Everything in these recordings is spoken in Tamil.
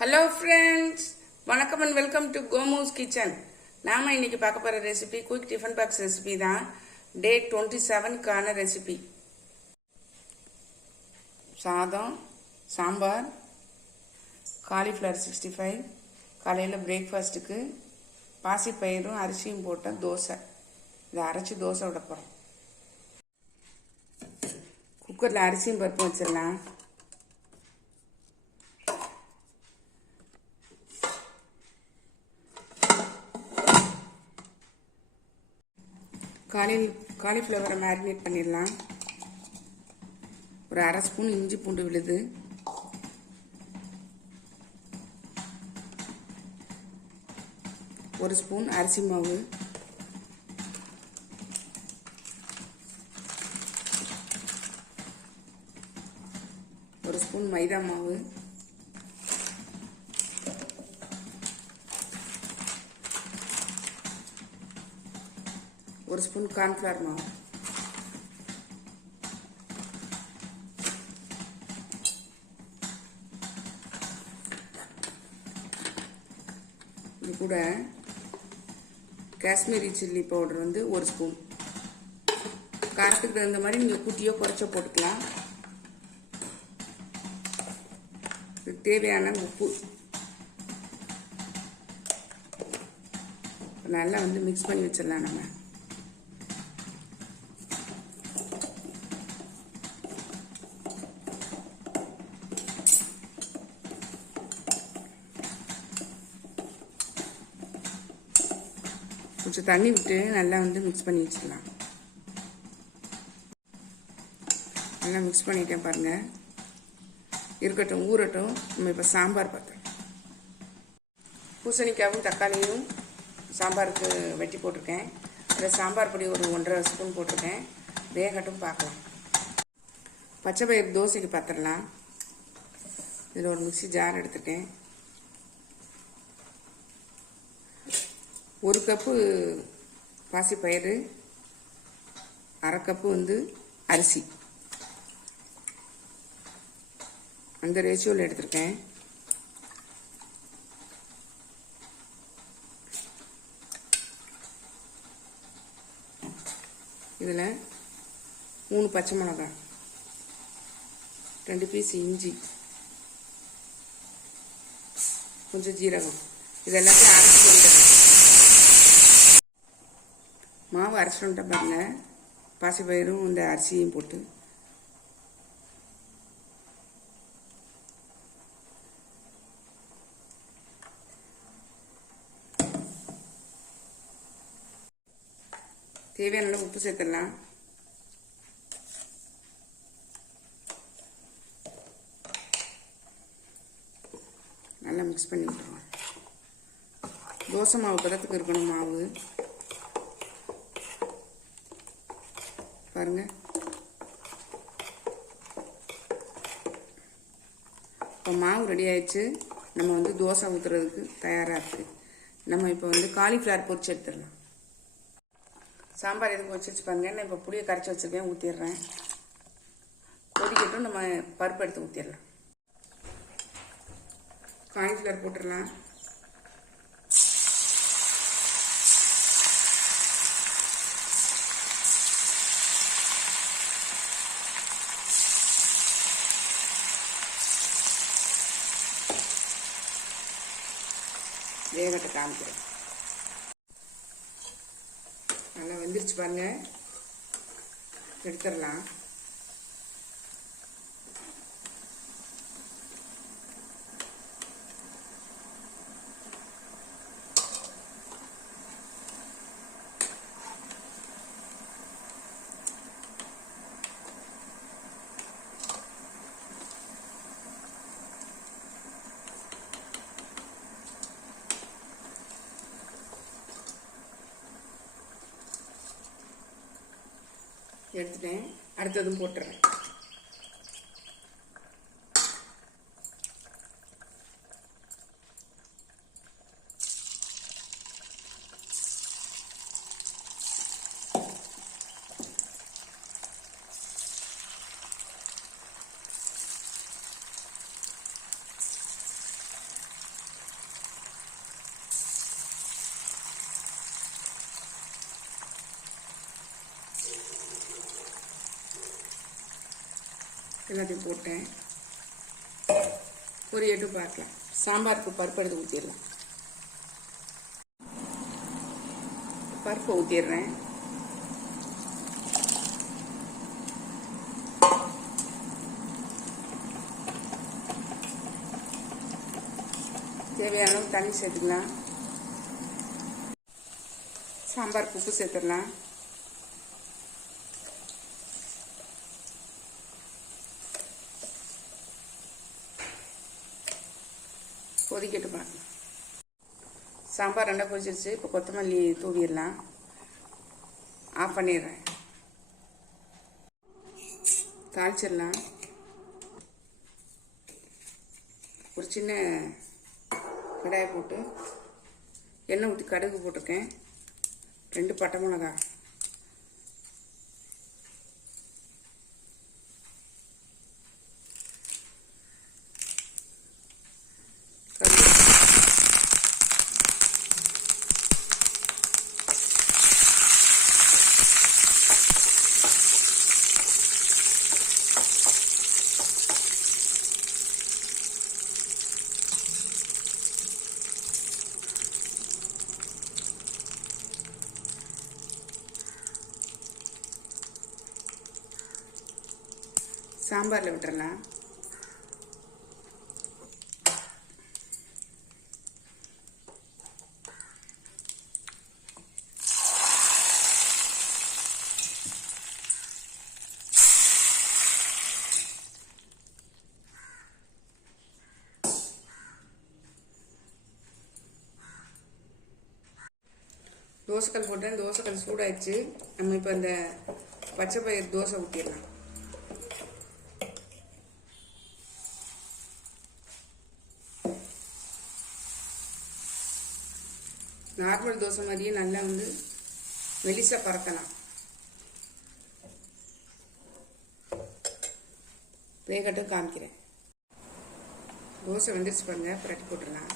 ஹலோ ஃப்ரெண்ட்ஸ், வணக்கம் அண்ட் வெல்கம் டு கோமூஸ் கிச்சன். நாம இன்னைக்கு பார்க்க போற recipe quick tiffin box recipe தான். டே 27க்கான ரெசிபி. சாதம், சாம்பார், காலிஃப்ளவர் 65, காலையில் பிரேக்ஃபாஸ்ட்டுக்கு பாசிப்பயிரும் அரிசியும் போட்ட தோசை. இதை அரைச்சி தோசை விட போகிறோம். குக்கரில் அரிசியும் பருப்பும் வச்சிடலாம். காலிஃப்ளவரை மேரினேட் பண்ணிடலாம். ஒரு அரை ஸ்பூன் இஞ்சி பூண்டு விழுது, ஒரு ஸ்பூன் அரிசி மாவு, ஒரு ஸ்பூன் மைதா மாவு, ஒரு ஸ்பூன் கார்ன்ஃப்ளவர் மாவு, இது கூட காஷ்மீரி சில்லி பவுடர் வந்து ஒரு ஸ்பூன். காரத்துக்கு தகுந்த மாதிரி நீங்கள் கூட்டியோ குறைச்சோ போட்டுக்கலாம். தேவையான உப்பு நல்லா வந்து மிக்ஸ் பண்ணி வச்சிடலாம். நம்ம கொஞ்சம் தண்ணி விட்டு நல்லா வந்து மிக்ஸ் பண்ணி வச்சிடலாம். நல்லா மிக்ஸ் பண்ணிட்டேன் பாருங்க. இருக்கட்டும், ஊறட்டும். நம்ம இப்போ சாம்பார் பார்த்தோம். பூசணிக்காவும் தக்காளியும் சாம்பாருக்கு வெட்டி போட்டிருக்கேன். அதில் சாம்பார் பொடி ஒரு 1.5 ஸ்பூன் போட்டிருக்கேன். வேகட்டும், பார்க்கலாம். பச்சை பயிர் தோசைக்கு பார்த்துடலாம். இதில் ஒரு மிக்ஸி ஜார் எடுத்துட்டேன். 1 கப்பு பாசிப்பயிறு, 1/2 கப்பு வந்து அரிசி, அந்த ரேஷியோவில் எடுத்திருக்கேன். இதில் 3 பச்சை மிளகாய், 2 பீஸ் இஞ்சி, கொஞ்சம் ஜீரகம், இதெல்லாத்தையும் அரைச்சி வந்துடுறேன். மாவு அரைச்சிட்டு வந்துட்டேன் பாருங்க. பாசிப்பயிரும் இந்த அரிசியும் போட்டு தேவையான உப்பு சேர்த்துடலாம். நல்லா மிக்ஸ் பண்ணி விட்டுருவோம். தோசை மாவு பதத்துக்கு இருக்கணும் மாவு. பாருங்க, இப்போ மாவு ரெடி ஆயிடுச்சு. நம்ம வந்து தோசை ஊற்றுறதுக்கு தயாராக இருக்குது. நம்ம இப்போ வந்து காலிஃப்ளவர் பொரிச்சு எடுத்துடலாம். சாம்பார் எதுக்கு வச்சு பாருங்க. நான் இப்போ புளியை கரைச்சி வச்சுருக்கேன், ஊற்றிடுறேன். கொதிக்கட்டும், நம்ம பருப்பு எடுத்து ஊற்றிடலாம். காலிஃப்ளவர் போட்டுடலாம். வேகத்தை காமிக்கிறேன். நல்லா வெந்துருச்சு பாருங்க. எடுத்துடலாம். எடுத்துட்டேன். அடுத்ததும் போட்டுறேன். எல்லாத்தையும் போட்டேன். பொரியட்டும் பார்க்கலாம். சாம்பாருக்கு பருப்பு எடுத்து ஊற்றிடலாம். பருப்பு ஊற்றிடுறேன். தேவையான அளவு தண்ணி சேர்த்துக்கலாம். சாம்பாருக்கு உப்பு சேர்த்துடலாம். கொதிக்கட்டு பார்க்கலாம். சாம்பார் ரெண்டா கொதிச்சிருச்சு. இப்போ கொத்தமல்லி தூவிடலாம். ஆஃப் பண்ணிடுறேன். தாளிச்சிடலாம். ஒரு சின்ன கடாயை போட்டு எண்ணெய் ஊற்றி கடுகு போட்டிருக்கேன். 2 பட்டை மிளகாய், சாம்பாரில் விட்டுறலாம். தோசைக்கல் போட்டேன். தோசைக்கல் சூடாயிடுச்சு. நம்ம இப்போ இந்த பச்சை பயிர் தோசை ஊற்றிடலாம். நார்மல் தோசை மாதிரியே நல்லா மெலிசா பறக்கலாம். வேகட்டும் காமிக்கிறேன். தோசை வெந்துருச்சு பாருங்க. புரட்டி போட்டுடலாம்.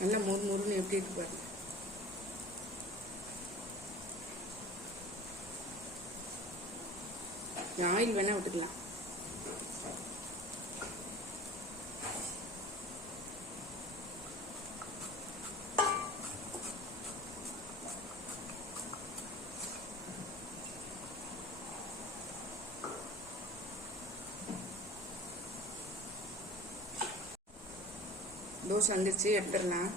நல்லா மொறு மொறுன்னு எப்படி இருக்கு பாருங்க. ஆயில் வேணா விட்டுக்கலாம். தோசை வந்துருச்சு. எடுத்துடலாம்.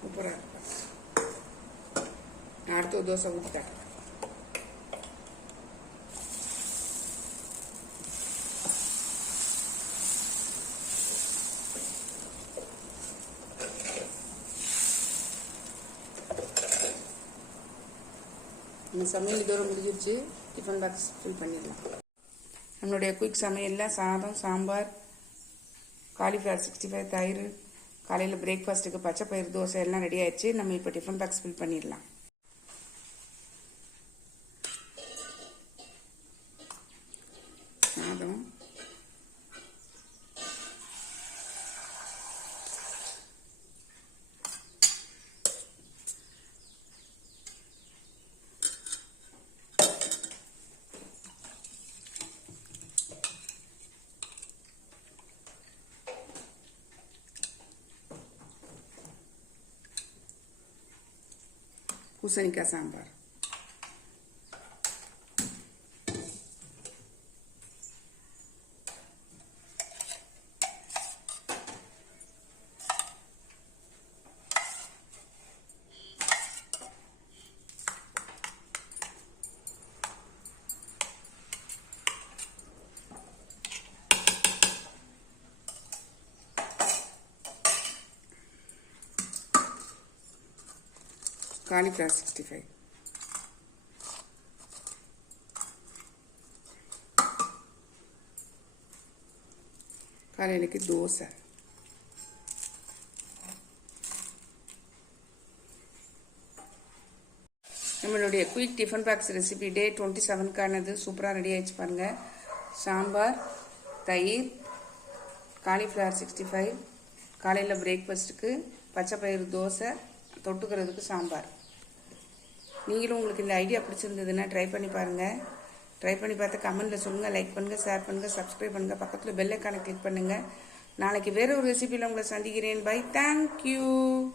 சூப்பராக இருக்கு. அடுத்த தோசை ஊற்றிட்டேன். நம்ம சமையல் இதோட முடிஞ்சிருச்சு. டிஃபன் பாக்ஸ் ஃபில் பண்ணிடலாம். நம்மளுடைய குயிக் சமையலில் சாதம், சாம்பார், காலிஃப்ளவர் 65, தயிர், காலையில் பிரேக்ஃபாஸ்ட்டுக்கு பச்சை பயிர் தோசை எல்லாம் ரெடி ஆயிடுச்சு. நம்ம இப்போ டிஃபன் பாக்ஸ் ஃபில் பண்ணிடலாம். சாதம், பூசணிக்காய் சாம்பார், காலிஃப்ளவர் 65, காலையிலக்கு தோசை. நம்மளுடைய குயிக் டிஃபன் பாக்ஸ் ரெசிபி டே 27க்கானது சூப்பராக ரெடி ஆயிடுச்சு பாருங்கள். சாம்பார், தயிர், காலிஃப்ளவர் 65, காலையில் பிரேக்ஃபாஸ்ட்டுக்கு பச்சை பயிறு தோசை, தொட்டுக்கிறதுக்கு சாம்பார். நீங்களும் உங்களுக்கு இந்த ஐடியா பிடிச்சிருந்ததுன்னா ட்ரை பண்ணி பாருங்கள். ட்ரை பண்ணி பார்த்து கமெண்ட்டில் சொல்லுங்கள். லைக் பண்ணுங்கள், ஷேர் பண்ணுங்கள், சப்ஸ்கிரைப் பண்ணுங்கள். பக்கத்தில் பெல் ஐக்கானை கிளிக் பண்ணுங்கள். நாளைக்கு வேறு ஒரு ரெசிபியில் உங்களை சந்திக்கிறேன். பை. தேங்க்யூ.